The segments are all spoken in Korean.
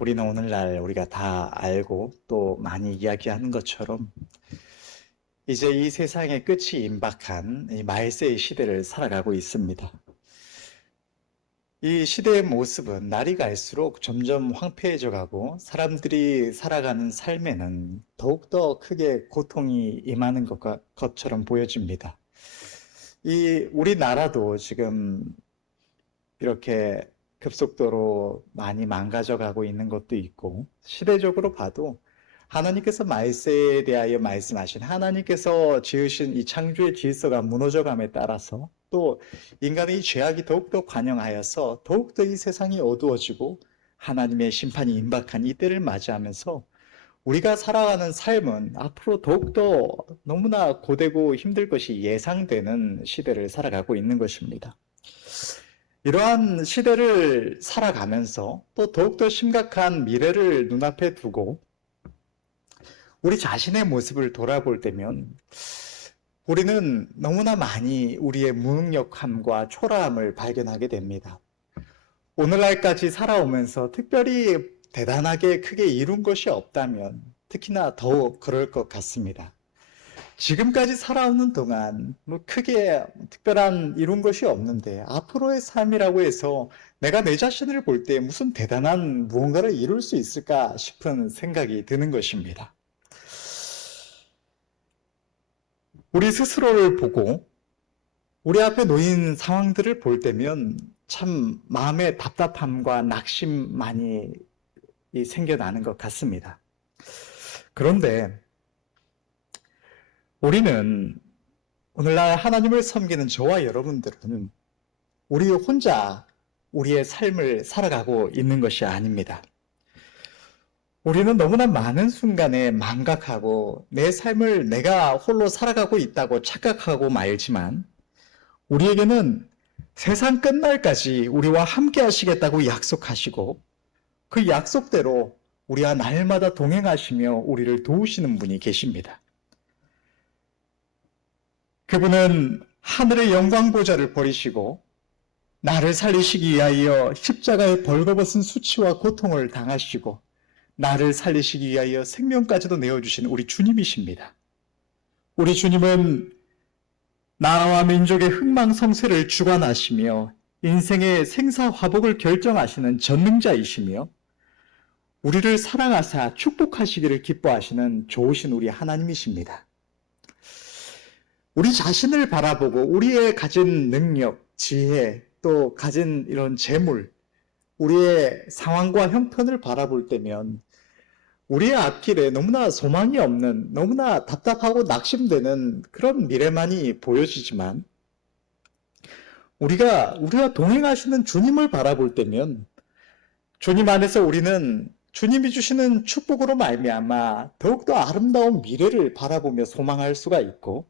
우리는 오늘날 우리가 다 알고 또 많이 이야기하는 것처럼 이제 이 세상의 끝이 임박한 이 말세의 시대를 살아가고 있습니다. 이 시대의 모습은 날이 갈수록 점점 황폐해져 가고 사람들이 살아가는 삶에는 더욱더 크게 고통이 임하는 것처럼 보여집니다. 이 우리나라도 지금 이렇게 급속도로 많이 망가져 가고 있는 것도 있고, 시대적으로 봐도 하나님께서 말세에 대하여 말씀하신 하나님께서 지으신 이 창조의 질서가 무너져감에 따라서 또 인간의 이 죄악이 더욱더 관영하여서 더욱더 이 세상이 어두워지고 하나님의 심판이 임박한 이때를 맞이하면서 우리가 살아가는 삶은 앞으로 더욱더 너무나 고되고 힘들 것이 예상되는 시대를 살아가고 있는 것입니다. 이러한 시대를 살아가면서 또 더욱더 심각한 미래를 눈앞에 두고 우리 자신의 모습을 돌아볼 때면 우리는 너무나 많이 우리의 무능력함과 초라함을 발견하게 됩니다. 오늘날까지 살아오면서 특별히 대단하게 크게 이룬 것이 없다면 특히나 더욱 그럴 것 같습니다. 지금까지 살아오는 동안 뭐 크게 특별한 이룬 것이 없는데 앞으로의 삶이라고 해서 내가 내 자신을 볼 때 무슨 대단한 무언가를 이룰 수 있을까 싶은 생각이 드는 것입니다. 우리 스스로를 보고 우리 앞에 놓인 상황들을 볼 때면 참 마음의 답답함과 낙심만이 생겨나는 것 같습니다. 그런데 우리는 오늘날 하나님을 섬기는 저와 여러분들은 우리 혼자 우리의 삶을 살아가고 있는 것이 아닙니다. 우리는 너무나 많은 순간에 망각하고 내 삶을 내가 홀로 살아가고 있다고 착각하고 말지만 우리에게는 세상 끝날까지 우리와 함께 하시겠다고 약속하시고 그 약속대로 우리와 날마다 동행하시며 우리를 도우시는 분이 계십니다. 그분은 하늘의 영광 보좌를 버리시고 나를 살리시기 위하여 십자가에 벌거벗은 수치와 고통을 당하시고 나를 살리시기 위하여 생명까지도 내어주신 우리 주님이십니다. 우리 주님은 나라와 민족의 흥망성쇠를 주관하시며 인생의 생사화복을 결정하시는 전능자이시며 우리를 사랑하사 축복하시기를 기뻐하시는 좋으신 우리 하나님이십니다. 우리 자신을 바라보고 우리의 가진 능력, 지혜, 또 가진 이런 재물, 우리의 상황과 형편을 바라볼 때면 우리의 앞길에 너무나 소망이 없는, 너무나 답답하고 낙심되는 그런 미래만이 보여지지만 우리가 동행하시는 주님을 바라볼 때면 주님 안에서 우리는 주님이 주시는 축복으로 말미암아 더욱더 아름다운 미래를 바라보며 소망할 수가 있고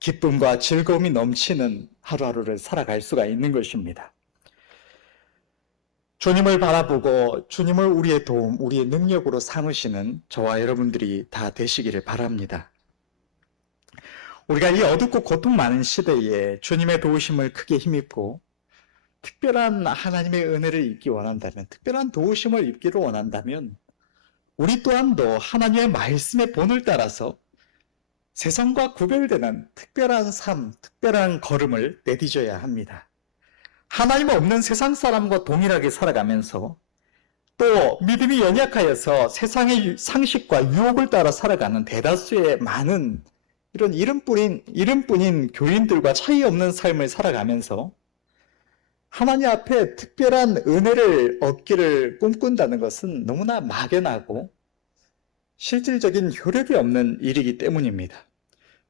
기쁨과 즐거움이 넘치는 하루하루를 살아갈 수가 있는 것입니다. 주님을 바라보고 주님을 우리의 도움, 우리의 능력으로 삼으시는 저와 여러분들이 다 되시기를 바랍니다. 우리가 이 어둡고 고통 많은 시대에 주님의 도우심을 크게 힘입고 특별한 하나님의 은혜를 입기 원한다면, 특별한 도우심을 입기를 원한다면 우리 또한도 하나님의 말씀의 본을 따라서 세상과 구별되는 특별한 삶, 특별한 걸음을 내디뎌야 합니다. 하나님 없는 세상 사람과 동일하게 살아가면서 또 믿음이 연약하여서 세상의 상식과 유혹을 따라 살아가는 대다수의 많은 이런 이름뿐인 교인들과 차이 없는 삶을 살아가면서 하나님 앞에 특별한 은혜를 얻기를 꿈꾼다는 것은 너무나 막연하고 실질적인 효력이 없는 일이기 때문입니다.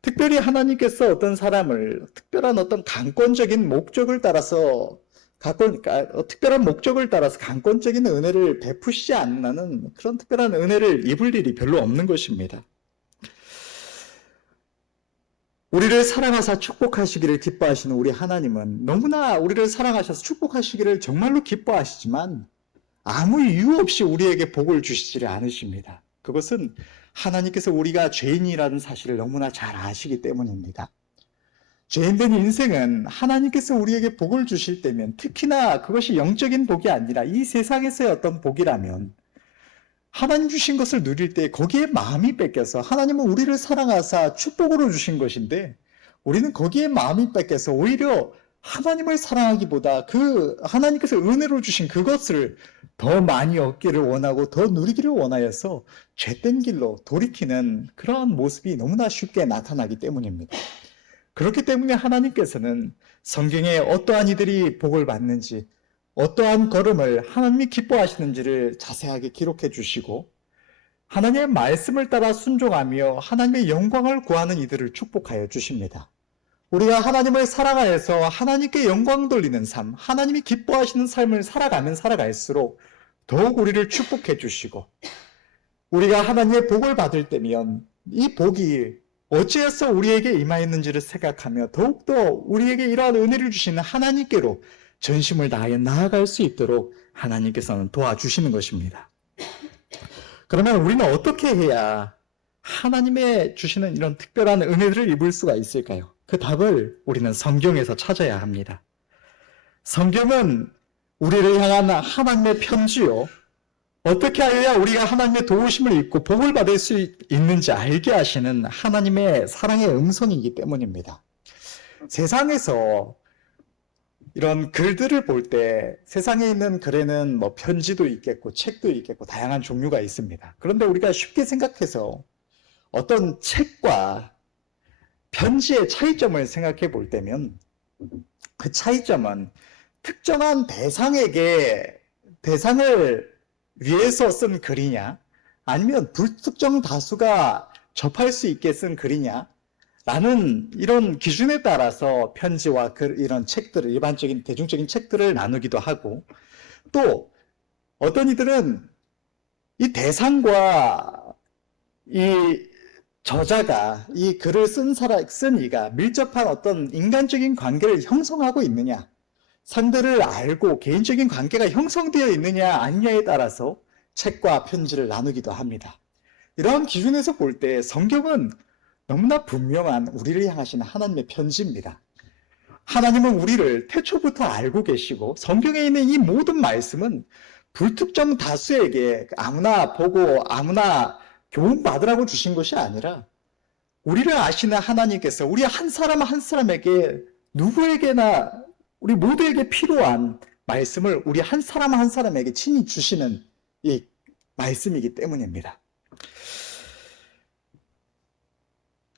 특별히 하나님께서 어떤 사람을 특별한 어떤 강권적인 목적을 따라서 특별한 목적을 따라서 강권적인 은혜를 베푸시지 않는 그런 특별한 은혜를 입을 일이 별로 없는 것입니다. 우리를 사랑하사 축복하시기를 기뻐하시는 우리 하나님은 너무나 우리를 사랑하셔서 축복하시기를 정말로 기뻐하시지만 아무 이유 없이 우리에게 복을 주시지 않으십니다. 그것은 하나님께서 우리가 죄인이라는 사실을 너무나 잘 아시기 때문입니다. 죄인된 인생은 하나님께서 우리에게 복을 주실 때면 특히나 그것이 영적인 복이 아니라 이 세상에서의 어떤 복이라면 하나님 주신 것을 누릴 때 거기에 마음이 뺏겨서, 하나님은 우리를 사랑하사 축복으로 주신 것인데 우리는 거기에 마음이 뺏겨서 오히려 하나님을 사랑하기보다 그 하나님께서 은혜로 주신 그것을 더 많이 얻기를 원하고 더 누리기를 원하여서 죄된 길로 돌이키는 그러한 모습이 너무나 쉽게 나타나기 때문입니다. 그렇기 때문에 하나님께서는 성경에 어떠한 이들이 복을 받는지, 어떠한 걸음을 하나님이 기뻐하시는지를 자세하게 기록해 주시고, 하나님의 말씀을 따라 순종하며 하나님의 영광을 구하는 이들을 축복하여 주십니다. 우리가 하나님을 사랑하여서 하나님께 영광 돌리는 삶, 하나님이 기뻐하시는 삶을 살아가면 살아갈수록 더욱 우리를 축복해 주시고, 우리가 하나님의 복을 받을 때면 이 복이 어찌해서 우리에게 임하였는지를 생각하며 더욱더 우리에게 이러한 은혜를 주시는 하나님께로 전심을 다하여 나아갈 수 있도록 하나님께서는 도와주시는 것입니다. 그러면 우리는 어떻게 해야 하나님의 주시는 이런 특별한 은혜들을 입을 수가 있을까요? 그 답을 우리는 성경에서 찾아야 합니다. 성경은 우리를 향한 하나님의 편지요, 어떻게 하여야 우리가 하나님의 도우심을 입고 복을 받을 수 있는지 알게 하시는 하나님의 사랑의 음성이기 때문입니다. 세상에서 이런 글들을 볼 때 세상에 있는 글에는 뭐 편지도 있겠고 책도 있겠고 다양한 종류가 있습니다. 그런데 우리가 쉽게 생각해서 어떤 책과 편지의 차이점을 생각해 볼 때면 그 차이점은 특정한 대상을 위해서 쓴 글이냐, 아니면 불특정 다수가 접할 수 있게 쓴 글이냐 라는 이런 기준에 따라서 편지와 이런 책들을, 일반적인 대중적인 책들을 나누기도 하고, 또 어떤 이들은 이 대상과 이 저자가 이 글을 쓴 이가 밀접한 어떤 인간적인 관계를 형성하고 있느냐, 상대를 알고 개인적인 관계가 형성되어 있느냐 아니냐에 따라서 책과 편지를 나누기도 합니다. 이러한 기준에서 볼 때 성경은 너무나 분명한 우리를 향하시는 하나님의 편지입니다. 하나님은 우리를 태초부터 알고 계시고, 성경에 있는 이 모든 말씀은 불특정 다수에게 아무나 보고 아무나 교훈받으라고 주신 것이 아니라 우리를 아시는 하나님께서 우리 한 사람 한 사람에게, 누구에게나 우리 모두에게 필요한 말씀을 우리 한 사람 한 사람에게 친히 주시는 이 말씀이기 때문입니다.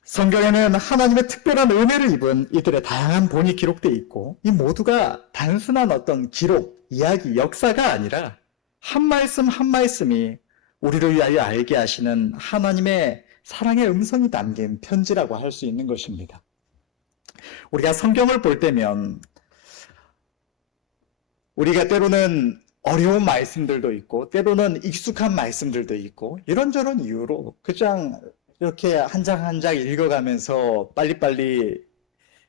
성경에는 하나님의 특별한 은혜를 입은 이들의 다양한 본이 기록되어 있고, 이 모두가 단순한 어떤 기록, 이야기, 역사가 아니라 한 말씀 한 말씀이 우리를 위하여 알게 하시는 하나님의 사랑의 음성이 담긴 편지라고 할 수 있는 것입니다. 우리가 성경을 볼 때면 우리가 때로는 어려운 말씀들도 있고 때로는 익숙한 말씀들도 있고, 이런저런 이유로 그냥 이렇게 한 장 한 장 읽어가면서 빨리빨리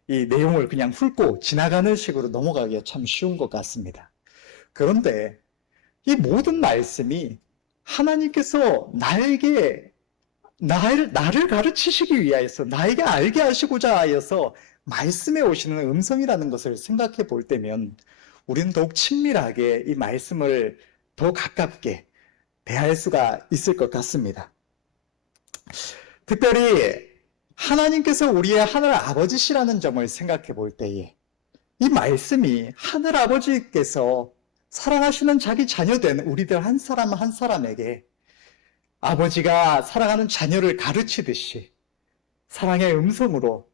이 내용을 그냥 훑고 지나가는 식으로 넘어가기가 참 쉬운 것 같습니다. 그런데 이 모든 말씀이 하나님께서 나를 가르치시기 위하여서, 나에게 알게 하시고자 하여서 말씀해 오시는 음성이라는 것을 생각해 볼 때면 우리는 더욱 친밀하게 이 말씀을 더 가깝게 대할 수가 있을 것 같습니다. 특별히 하나님께서 우리의 하늘 아버지시라는 점을 생각해 볼 때에 이 말씀이 하늘 아버지께서 사랑하시는 자기 자녀된 우리들 한 사람 한 사람에게 아버지가 사랑하는 자녀를 가르치듯이 사랑의 음성으로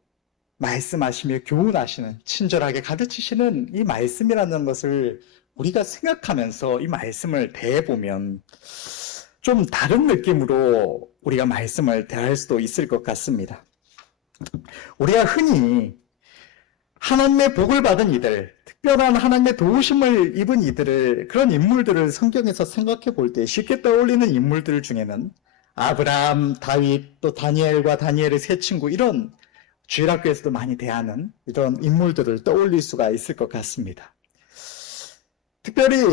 말씀하시며 교훈하시는, 친절하게 가르치시는 이 말씀이라는 것을 우리가 생각하면서 이 말씀을 대해보면 좀 다른 느낌으로 우리가 말씀을 대할 수도 있을 것 같습니다. 우리가 흔히 하나님의 복을 받은 이들, 특별한 하나님의 도우심을 입은 이들을, 그런 인물들을 성경에서 생각해 볼 때 쉽게 떠올리는 인물들 중에는 아브라함, 다윗, 또 다니엘과 다니엘의 세 친구, 이런 주일학교에서도 많이 대하는 이런 인물들을 떠올릴 수가 있을 것 같습니다. 특별히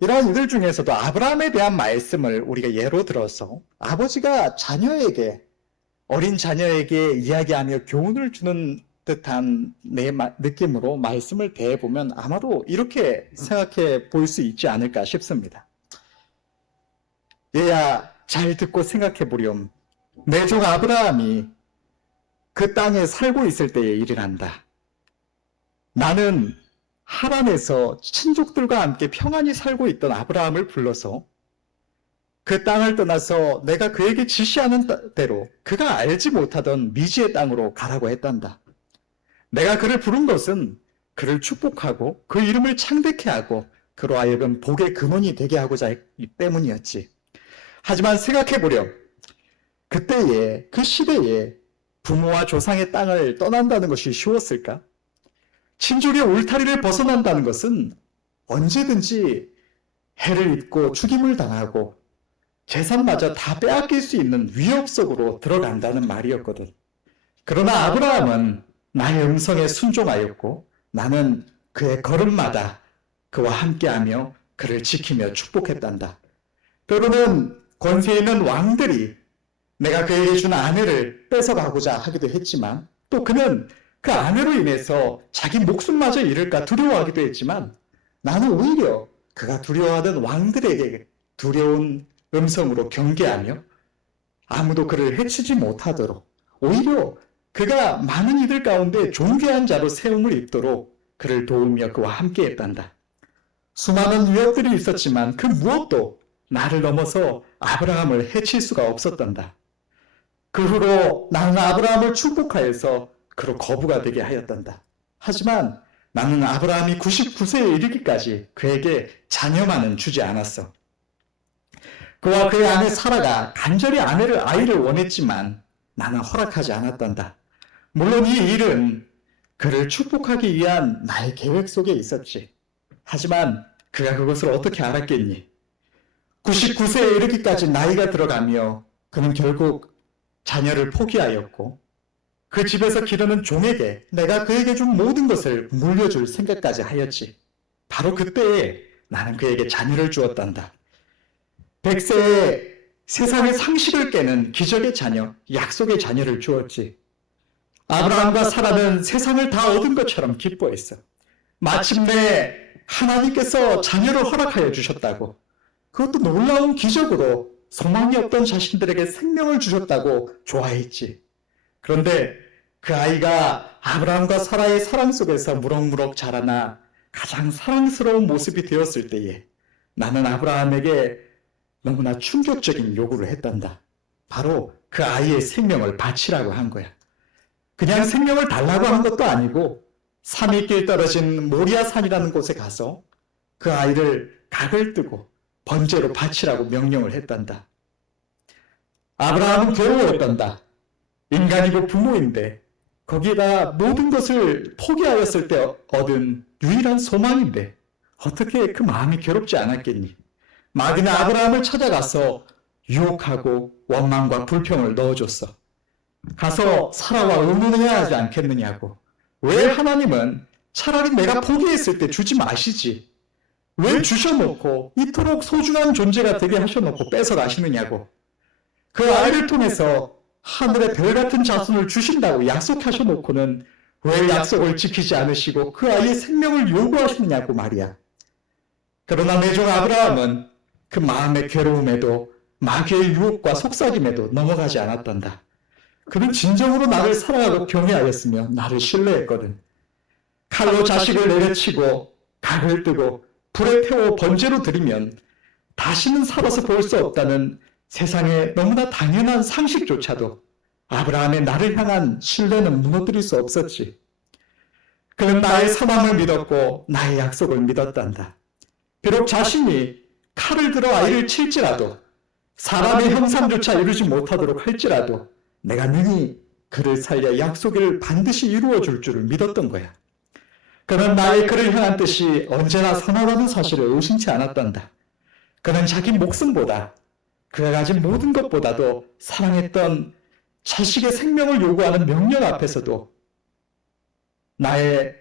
이러한 이들 중에서도 아브라함에 대한 말씀을 우리가 예로 들어서 아버지가 어린 자녀에게 이야기하며 교훈을 주는 듯한 느낌으로 말씀을 대해보면 아마도 이렇게 생각해 볼 수 있지 않을까 싶습니다. 얘야, 잘 듣고 생각해 보렴. 내 종 아브라함이 그 땅에 살고 있을 때의 일이란다. 나는 하란에서 친족들과 함께 평안히 살고 있던 아브라함을 불러서 그 땅을 떠나서 내가 그에게 지시하는 대로 그가 알지 못하던 미지의 땅으로 가라고 했단다. 내가 그를 부른 것은 그를 축복하고 그 이름을 창대케 하고 그로 하여금 복의 근원이 되게 하고자 했기 때문이었지. 하지만 생각해보렴. 그때에, 그 시대에 부모와 조상의 땅을 떠난다는 것이 쉬웠을까? 친족의 울타리를 벗어난다는 것은 언제든지 해를 입고 죽임을 당하고 재산마저 다 빼앗길 수 있는 위협 속으로 들어간다는 말이었거든. 그러나 아브라함은 나의 음성에 순종하였고 나는 그의 걸음마다 그와 함께하며 그를 지키며 축복했단다. 때로는 권세 있는 왕들이 내가 그에게 준 아내를 뺏어가고자 하기도 했지만 또 그는 그 아내로 인해서 자기 목숨마저 잃을까 두려워하기도 했지만 나는 오히려 그가 두려워하던 왕들에게 두려운 음성으로 경계하며 아무도 그를 해치지 못하도록 오히려 그가 많은 이들 가운데 존귀한 자로 세움을 입도록 그를 도우며 그와 함께했단다. 수많은 위협들이 있었지만 그 무엇도 나를 넘어서 아브라함을 해칠 수가 없었단다. 그 후로 나는 아브라함을 축복하여서 그로 거부가 되게 하였단다. 하지만 나는 아브라함이 99세에 이르기까지 그에게 자녀만은 주지 않았어. 그와 그의 아내 사라가 간절히 아이를 원했지만 나는 허락하지 않았단다. 물론 이 일은 그를 축복하기 위한 나의 계획 속에 있었지. 하지만 그가 그것을 어떻게 알았겠니? 99세에 이르기까지 나이가 들어가며 그는 결국 자녀를 포기하였고 그 집에서 기르는 종에게 내가 그에게 준 모든 것을 물려줄 생각까지 하였지. 바로 그때에 나는 그에게 자녀를 주었단다. 100세에 세상의 상식을 깨는 기적의 자녀, 약속의 자녀를 주었지. 아브라함과 사라는 세상을 다 얻은 것처럼 기뻐했어. 마침내 하나님께서 자녀를 허락하여 주셨다고. 그것도 놀라운 기적으로 소망이 없던 자신들에게 생명을 주셨다고 좋아했지. 그런데 그 아이가 아브라함과 사라의 사랑 속에서 무럭무럭 자라나 가장 사랑스러운 모습이 되었을 때에 나는 아브라함에게 너무나 충격적인 요구를 했단다. 바로 그 아이의 생명을 바치라고 한 거야. 그냥 생명을 달라고 한 것도 아니고 3일길 떨어진 모리아산이라는 곳에 가서 그 아이를 각을 뜨고 번제로 바치라고 명령을 했단다. 아브라함은 괴로워했단다. 인간이고 부모인데 거기에다 모든 것을 포기하였을 때 얻은 유일한 소망인데 어떻게 그 마음이 괴롭지 않았겠니? 마귀는 아브라함을 찾아가서 유혹하고 원망과 불평을 넣어줬어. 가서 사라와 의논해야 하지 않겠느냐고. 왜 하나님은 차라리 내가 포기했을 때 주지 마시지. 왜 주셔놓고 이토록 소중한 존재가 되게 하셔놓고 뺏어가시느냐고. 그 아이를 통해서 하늘의 별 같은 자손을 주신다고 약속하셔놓고는 왜 약속을 지키지 않으시고 그 아이의 생명을 요구하시느냐고 말이야. 그러나 내 종 아브라함은 그 마음의 괴로움에도 마귀의 유혹과 속삭임에도 넘어가지 않았단다. 그는 진정으로 나를 사랑하고 경외하였으며 나를 신뢰했거든. 칼로 자식을 내려치고 각을 뜨고 불에 태워 번제로 드리면 다시는 살아서 볼 수 없다는 세상의 너무나 당연한 상식조차도 아브라함의 나를 향한 신뢰는 무너뜨릴 수 없었지. 그는 나의 사랑을 믿었고 나의 약속을 믿었단다. 비록 자신이 칼을 들어 아이를 칠지라도 사람의 형상조차 이루지 못하도록 할지라도 내가 능히 그를 살려 약속을 반드시 이루어 줄 줄을 믿었던 거야. 그는 나의 그를 향한 뜻이 언제나 선하다는 사실을 의심치 않았단다. 그는 자기 목숨보다 그가 가진 모든 것보다도 사랑했던 자식의 생명을 요구하는 명령 앞에서도 나의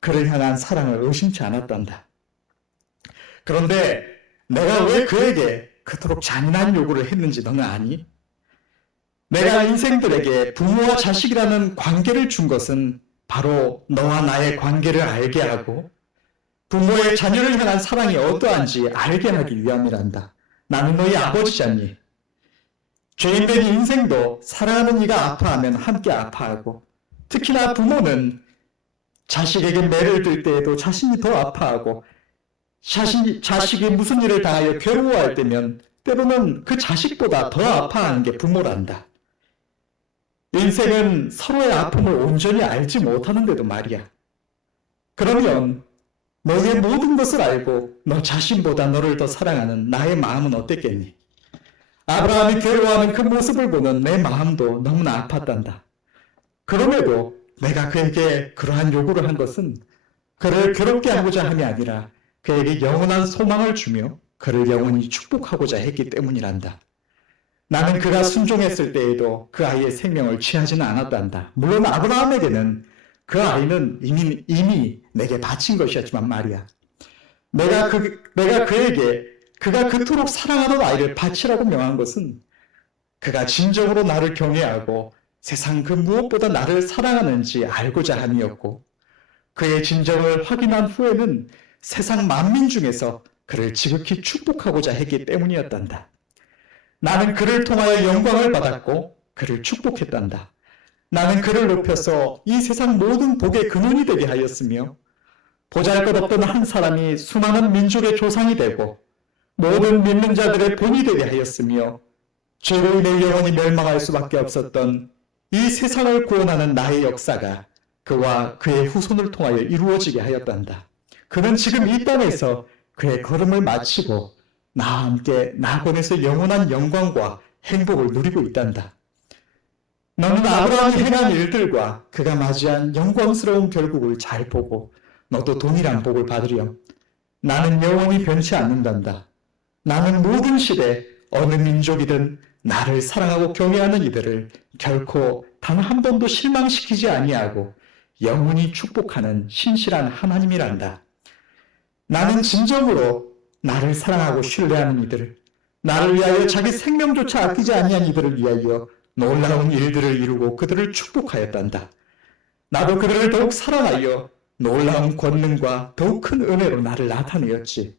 그를 향한 사랑을 의심치 않았단다. 그런데 내가 왜 그에게 그토록 잔인한 요구를 했는지 너는 아니? 내가 인생들에게 부모와 자식이라는 관계를 준 것은 바로 너와 나의 관계를 알게 하고 부모의 자녀를 향한 사랑이 어떠한지 알게 하기 위함이란다. 나는 너희 아버지잖니. 죄인된 인생도 사랑하는 이가 아파하면 함께 아파하고, 특히나 부모는 자식에게 매를 들 때에도 자신이 더 아파하고, 자식이 무슨 일을 당하여 괴로워할 때면 때로는 그 자식보다 더 아파하는 게 부모란다. 인생은 서로의 아픔을 온전히 알지 못하는데도 말이야. 그러면 너의 모든 것을 알고 너 자신보다 너를 더 사랑하는 나의 마음은 어땠겠니? 아브라함이 괴로워하는 그 모습을 보는 내 마음도 너무나 아팠단다. 그럼에도 내가 그에게 그러한 요구를 한 것은 그를 괴롭게 하고자 함이 아니라 그에게 영원한 소망을 주며 그를 영원히 축복하고자 했기 때문이란다. 나는 그가 순종했을 때에도 그 아이의 생명을 취하지는 않았단다. 물론 아브라함에게는 그 아이는 이미 내게 바친 것이었지만 말이야. 내가 그에게 그가 그토록 사랑하는 아이를 바치라고 명한 것은 그가 진정으로 나를 경외하고 세상 그 무엇보다 나를 사랑하는지 알고자 함이었고, 그의 진정을 확인한 후에는 세상 만민 중에서 그를 지극히 축복하고자 했기 때문이었단다. 나는 그를 통하여 영광을 받았고 그를 축복했단다. 나는 그를 높여서 이 세상 모든 복의 근원이 되게 하였으며, 보잘것없던 한 사람이 수많은 민족의 조상이 되고 모든 믿는 자들의 본이 되게 하였으며, 죄로 인해 영원히 멸망할 수밖에 없었던 이 세상을 구원하는 나의 역사가 그와 그의 후손을 통하여 이루어지게 하였단다. 그는 지금 이 땅에서 그의 걸음을 마치고 나와 함께 낙원에서 영원한 영광과 행복을 누리고 있단다. 너는 아브라함이 행한 일들과 그가 맞이한 영광스러운 결국을 잘 보고 너도 동일한 복을 받으렴. 나는 영원히 변치 않는단다. 나는 모든 시대 어느 민족이든 나를 사랑하고 경외하는 이들을 결코 단 한 번도 실망시키지 아니하고 영원히 축복하는 신실한 하나님이란다. 나는 진정으로 나를 사랑하고 신뢰하는 이들, 나를 위하여 자기 생명조차 아끼지 아니한 이들을 위하여 놀라운 일들을 이루고 그들을 축복하였단다. 나도 그들을 더욱 사랑하여 놀라운 권능과 더욱 큰 은혜로 나를 나타내었지.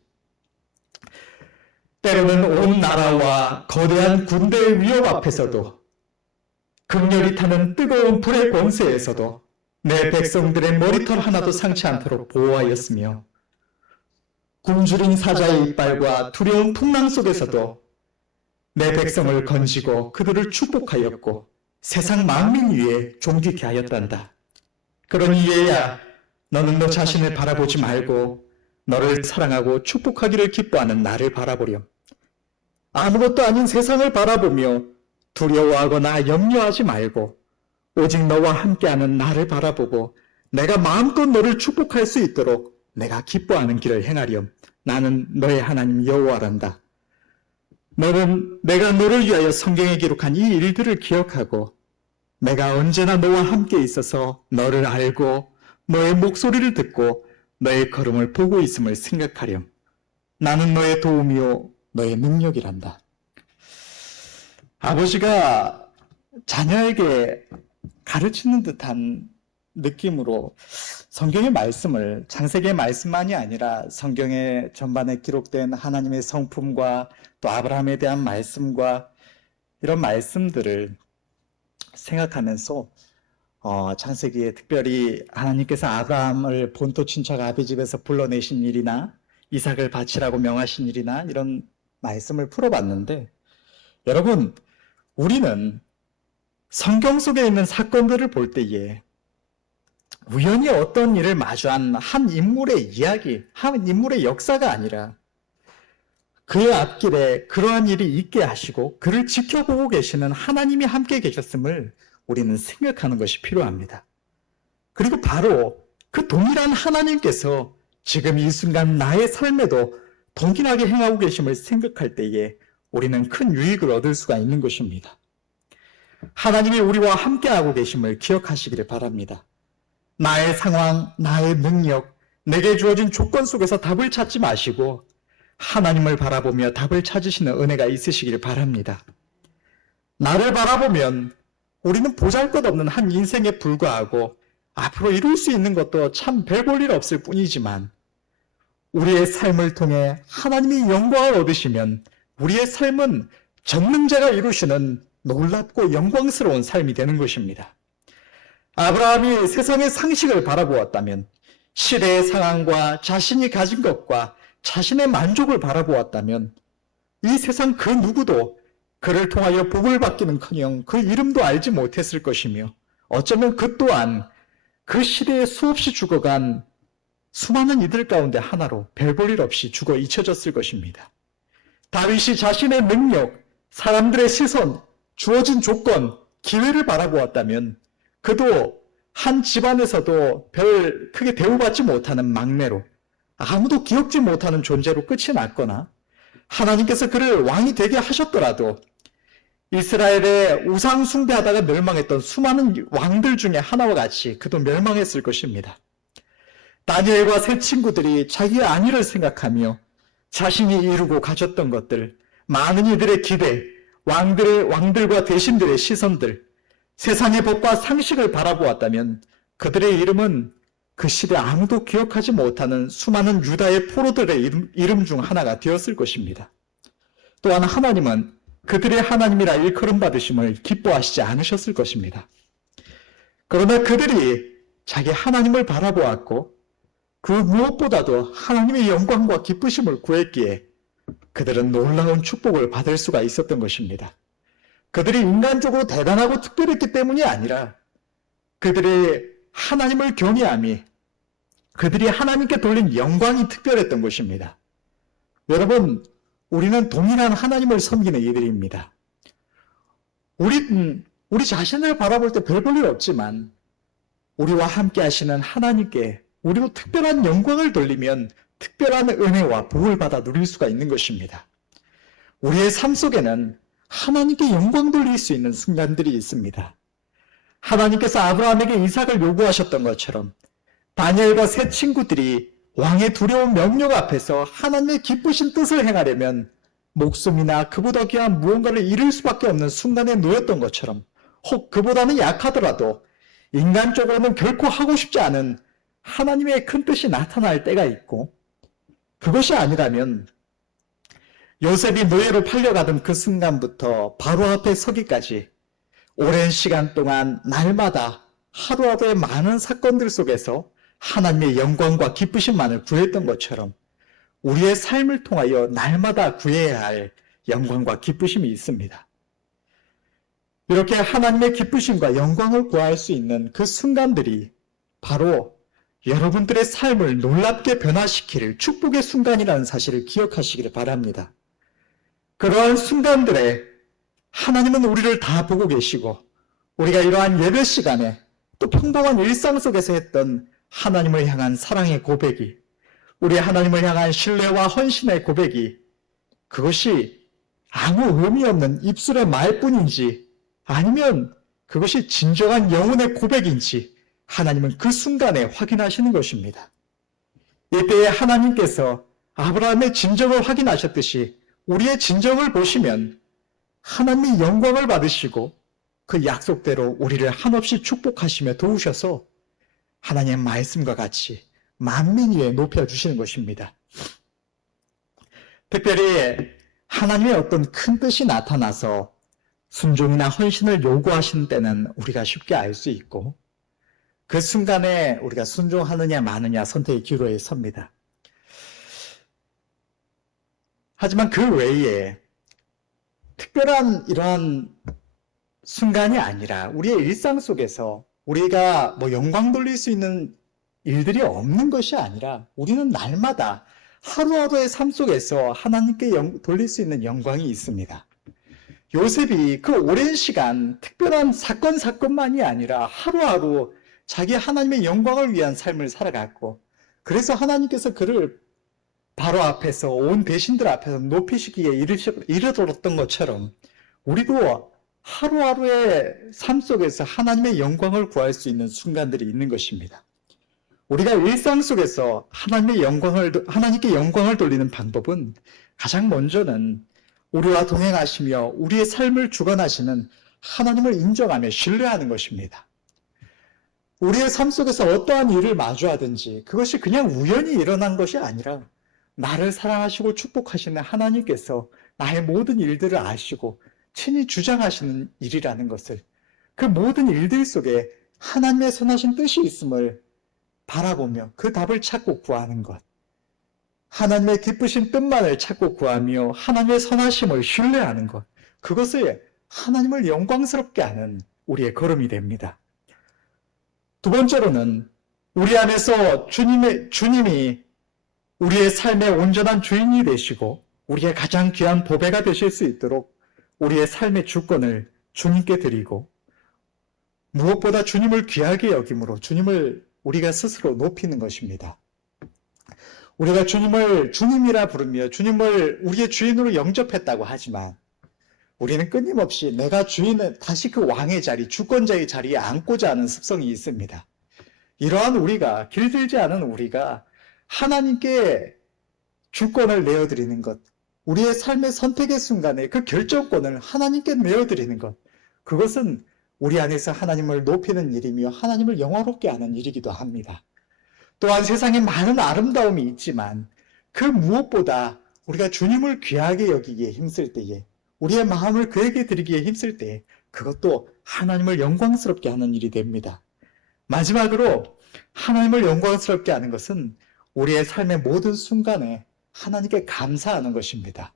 때로는 온 나라와 거대한 군대의 위협 앞에서도, 극렬히 타는 뜨거운 불의 권세에서도 내 백성들의 머리털 하나도 상치 않도록 보호하였으며, 굶주린 사자의 이빨과 두려운 풍랑 속에서도 내 백성을 건지고 그들을 축복하였고 세상 만민 위에 존귀케 하였단다. 그러니 얘야, 너는 너 자신을 바라보지 말고 너를 사랑하고 축복하기를 기뻐하는 나를 바라보렴. 아무것도 아닌 세상을 바라보며 두려워하거나 염려하지 말고 오직 너와 함께하는 나를 바라보고 내가 마음껏 너를 축복할 수 있도록 내가 기뻐하는 길을 행하렴. 나는 너의 하나님 여호와란다. 너는 내가 너를 위하여 성경에 기록한 이 일들을 기억하고 내가 언제나 너와 함께 있어서 너를 알고 너의 목소리를 듣고 너의 걸음을 보고 있음을 생각하렴. 나는 너의 도움이요 너의 능력이란다. 아버지가 자녀에게 가르치는 듯한 느낌으로 성경의 말씀을, 창세기의 말씀만이 아니라 성경의 전반에 기록된 하나님의 성품과 또 아브라함에 대한 말씀과 이런 말씀들을 생각하면서 창세기에 특별히 하나님께서 아브라함을 본토 친척 아비 집에서 불러내신 일이나 이삭을 바치라고 명하신 일이나 이런 말씀을 풀어봤는데, 여러분, 우리는 성경 속에 있는 사건들을 볼 때에 우연히 어떤 일을 마주한 한 인물의 이야기, 한 인물의 역사가 아니라 그의 앞길에 그러한 일이 있게 하시고 그를 지켜보고 계시는 하나님이 함께 계셨음을 우리는 생각하는 것이 필요합니다. 그리고 바로 그 동일한 하나님께서 지금 이 순간 나의 삶에도 동일하게 행하고 계심을 생각할 때에 우리는 큰 유익을 얻을 수가 있는 것입니다. 하나님이 우리와 함께하고 계심을 기억하시기를 바랍니다. 나의 상황, 나의 능력, 내게 주어진 조건 속에서 답을 찾지 마시고 하나님을 바라보며 답을 찾으시는 은혜가 있으시기를 바랍니다. 나를 바라보면 우리는 보잘것없는 한 인생에 불과하고 앞으로 이룰 수 있는 것도 참 별 볼 일 없을 뿐이지만 우리의 삶을 통해 하나님이 영광을 얻으시면 우리의 삶은 전능자가 이루시는 놀랍고 영광스러운 삶이 되는 것입니다. 아브라함이 세상의 상식을 바라보았다면, 시대의 상황과 자신이 가진 것과 자신의 만족을 바라보았다면, 이 세상 그 누구도 그를 통하여 복을 받기는커녕 그 이름도 알지 못했을 것이며, 어쩌면 그 또한 그 시대에 수없이 죽어간 수많은 이들 가운데 하나로 별 볼 일 없이 죽어 잊혀졌을 것입니다. 다윗이 자신의 능력, 사람들의 시선, 주어진 조건, 기회를 바라보았다면 그도 한 집안에서도 별 크게 대우받지 못하는 막내로, 아무도 기억지 못하는 존재로 끝이 났거나, 하나님께서 그를 왕이 되게 하셨더라도 이스라엘의 우상 숭배하다가 멸망했던 수많은 왕들 중에 하나와 같이 그도 멸망했을 것입니다. 다니엘과 세 친구들이 자기의 안위를 생각하며 자신이 이루고 가졌던 것들, 많은 이들의 기대, 왕들과 대신들의 시선들, 세상의 법과 상식을 바라보았다면 그들의 이름은 그 시대 아무도 기억하지 못하는 수많은 유다의 포로들의 이름 중 하나가 되었을 것입니다. 또한 하나님은 그들의 하나님이라 일컬음 받으심을 기뻐하시지 않으셨을 것입니다. 그러나 그들이 자기 하나님을 바라보았고 그 무엇보다도 하나님의 영광과 기쁘심을 구했기에 그들은 놀라운 축복을 받을 수가 있었던 것입니다. 그들이 인간적으로 대단하고 특별했기 때문이 아니라 그들의 하나님을 경외함이, 그들이 하나님께 돌린 영광이 특별했던 것입니다. 여러분, 우리는 동일한 하나님을 섬기는 이들입니다. 우리 자신을 바라볼 때 별 볼 일 없지만 우리와 함께 하시는 하나님께 우리도 특별한 영광을 돌리면 특별한 은혜와 복을 받아 누릴 수가 있는 것입니다. 우리의 삶 속에는 하나님께 영광 돌릴 수 있는 순간들이 있습니다. 하나님께서 아브라함에게 이삭을 요구하셨던 것처럼 다니엘과 세 친구들이 왕의 두려운 명령 앞에서 하나님의 기쁘신 뜻을 행하려면 목숨이나 그보다 귀한 무언가를 잃을 수밖에 없는 순간에 놓였던 것처럼, 혹 그보다는 약하더라도 인간적으로는 결코 하고 싶지 않은 하나님의 큰 뜻이 나타날 때가 있고, 그것이 아니라면 요셉이 노예로 팔려가던 그 순간부터 바로 앞에 서기까지 오랜 시간 동안 날마다 하루하루의 많은 사건들 속에서 하나님의 영광과 기쁘심만을 구했던 것처럼 우리의 삶을 통하여 날마다 구해야 할 영광과 기쁘심이 있습니다. 이렇게 하나님의 기쁘심과 영광을 구할 수 있는 그 순간들이 바로 여러분들의 삶을 놀랍게 변화시킬 축복의 순간이라는 사실을 기억하시기를 바랍니다. 그러한 순간들에 하나님은 우리를 다 보고 계시고, 우리가 이러한 예배 시간에 또 평범한 일상 속에서 했던 하나님을 향한 사랑의 고백이, 우리 하나님을 향한 신뢰와 헌신의 고백이, 그것이 아무 의미 없는 입술의 말뿐인지 아니면 그것이 진정한 영혼의 고백인지 하나님은 그 순간에 확인하시는 것입니다. 이때에 하나님께서 아브라함의 진정을 확인하셨듯이 우리의 진정을 보시면 하나님의 영광을 받으시고 그 약속대로 우리를 한없이 축복하시며 도우셔서 하나님의 말씀과 같이 만민 위에 높여주시는 것입니다. 특별히 하나님의 어떤 큰 뜻이 나타나서 순종이나 헌신을 요구하시는 때는 우리가 쉽게 알 수 있고, 그 순간에 우리가 순종하느냐 마느냐 선택의 기로에 섭니다. 하지만 그 외에 특별한 이러한 순간이 아니라 우리의 일상 속에서 우리가 영광 돌릴 수 있는 일들이 없는 것이 아니라 우리는 날마다 하루하루의 삶 속에서 하나님께 돌릴 수 있는 영광이 있습니다. 요셉이 그 오랜 시간 특별한 사건만이 아니라 하루하루 자기 하나님의 영광을 위한 삶을 살아갔고, 그래서 하나님께서 그를 바로 앞에서 온 대신들 앞에서 높이시기에 이르렀던 것처럼 우리도 하루하루의 삶 속에서 하나님의 영광을 구할 수 있는 순간들이 있는 것입니다. 우리가 일상 속에서 하나님께 영광을 돌리는 방법은 가장 먼저는 우리와 동행하시며 우리의 삶을 주관하시는 하나님을 인정하며 신뢰하는 것입니다. 우리의 삶 속에서 어떠한 일을 마주하든지 그것이 그냥 우연히 일어난 것이 아니라 나를 사랑하시고 축복하시는 하나님께서 나의 모든 일들을 아시고 친히 주장하시는 일이라는 것을, 그 모든 일들 속에 하나님의 선하신 뜻이 있음을 바라보며 그 답을 찾고 구하는 것, 하나님의 기쁘신 뜻만을 찾고 구하며 하나님의 선하심을 신뢰하는 것, 그것을 하나님을 영광스럽게 하는 우리의 걸음이 됩니다. 두 번째로는 우리 안에서 주님이 우리의 삶의 온전한 주인이 되시고 우리의 가장 귀한 보배가 되실 수 있도록 우리의 삶의 주권을 주님께 드리고, 무엇보다 주님을 귀하게 여김으로 주님을 우리가 스스로 높이는 것입니다. 우리가 주님을 주님이라 부르며 주님을 우리의 주인으로 영접했다고 하지만 우리는 끊임없이 내가 주인은 다시 그 왕의 자리, 주권자의 자리에 앉고자 하는 습성이 있습니다. 이러한 우리가, 길들지 않은 우리가 하나님께 주권을 내어드리는 것, 우리의 삶의 선택의 순간에 그 결정권을 하나님께 내어드리는 것, 그것은 우리 안에서 하나님을 높이는 일이며 하나님을 영화롭게 하는 일이기도 합니다. 또한 세상에 많은 아름다움이 있지만 그 무엇보다 우리가 주님을 귀하게 여기기에 힘쓸 때에, 우리의 마음을 그에게 드리기에 힘쓸 때에 그것도 하나님을 영광스럽게 하는 일이 됩니다. 마지막으로 하나님을 영광스럽게 하는 것은 우리의 삶의 모든 순간에 하나님께 감사하는 것입니다.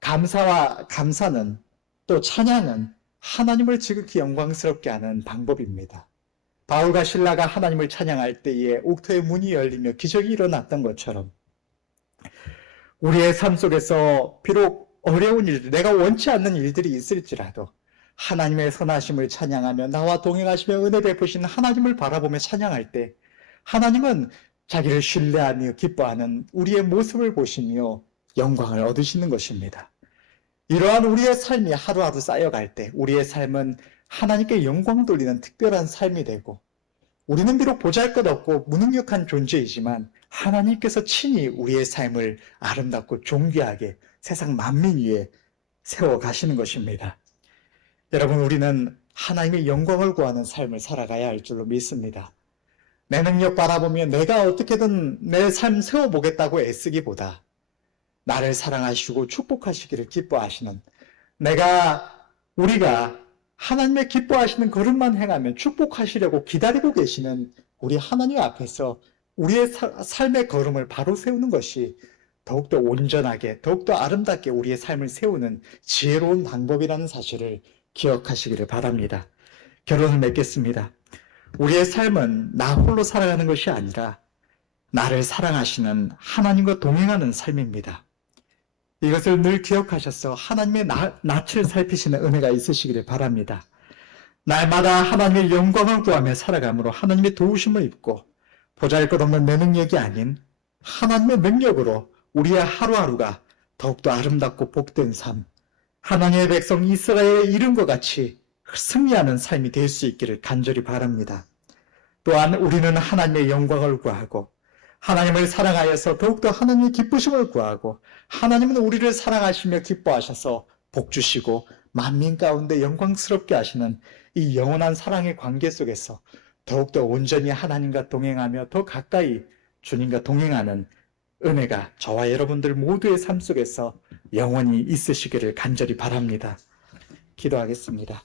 감사는 또 찬양은 하나님을 지극히 영광스럽게 하는 방법입니다. 바울과 실라가 하나님을 찬양할 때에 옥토의 문이 열리며 기적이 일어났던 것처럼 우리의 삶 속에서 비록 어려운 일들, 내가 원치 않는 일들이 있을지라도 하나님의 선하심을 찬양하며 나와 동행하시며 은혜 베푸신 하나님을 바라보며 찬양할 때 하나님은 자기를 신뢰하며 기뻐하는 우리의 모습을 보시며 영광을 얻으시는 것입니다. 이러한 우리의 삶이 하루하루 쌓여갈 때 우리의 삶은 하나님께 영광 돌리는 특별한 삶이 되고, 우리는 비록 보잘것없고 무능력한 존재이지만 하나님께서 친히 우리의 삶을 아름답고 존귀하게 세상 만민 위에 세워가시는 것입니다. 여러분, 우리는 하나님의 영광을 구하는 삶을 살아가야 할 줄로 믿습니다. 내 능력 바라보며 내가 어떻게든 내 삶 세워보겠다고 애쓰기보다 나를 사랑하시고 축복하시기를 기뻐하시는, 우리가 하나님의 기뻐하시는 걸음만 행하면 축복하시려고 기다리고 계시는 우리 하나님 앞에서 우리의 삶의 걸음을 바로 세우는 것이 더욱더 온전하게, 더욱더 아름답게 우리의 삶을 세우는 지혜로운 방법이라는 사실을 기억하시기를 바랍니다. 결론을 맺겠습니다. 우리의 삶은 나 홀로 살아가는 것이 아니라 나를 사랑하시는 하나님과 동행하는 삶입니다. 이것을 늘 기억하셔서 하나님의 낯을 살피시는 은혜가 있으시기를 바랍니다. 날마다 하나님의 영광을 구하며 살아감으로 하나님의 도우심을 입고 보잘것없는 내 능력이 아닌 하나님의 능력으로 우리의 하루하루가 더욱더 아름답고 복된 삶, 하나님의 백성 이스라엘에 이른 것 같이 승리하는 삶이 될 수 있기를 간절히 바랍니다. 또한 우리는 하나님의 영광을 구하고 하나님을 사랑하여서 더욱더 하나님의 기쁘심을 구하고, 하나님은 우리를 사랑하시며 기뻐하셔서 복 주시고 만민 가운데 영광스럽게 하시는 이 영원한 사랑의 관계 속에서 더욱더 온전히 하나님과 동행하며 더 가까이 주님과 동행하는 은혜가 저와 여러분들 모두의 삶 속에서 영원히 있으시기를 간절히 바랍니다. 기도하겠습니다.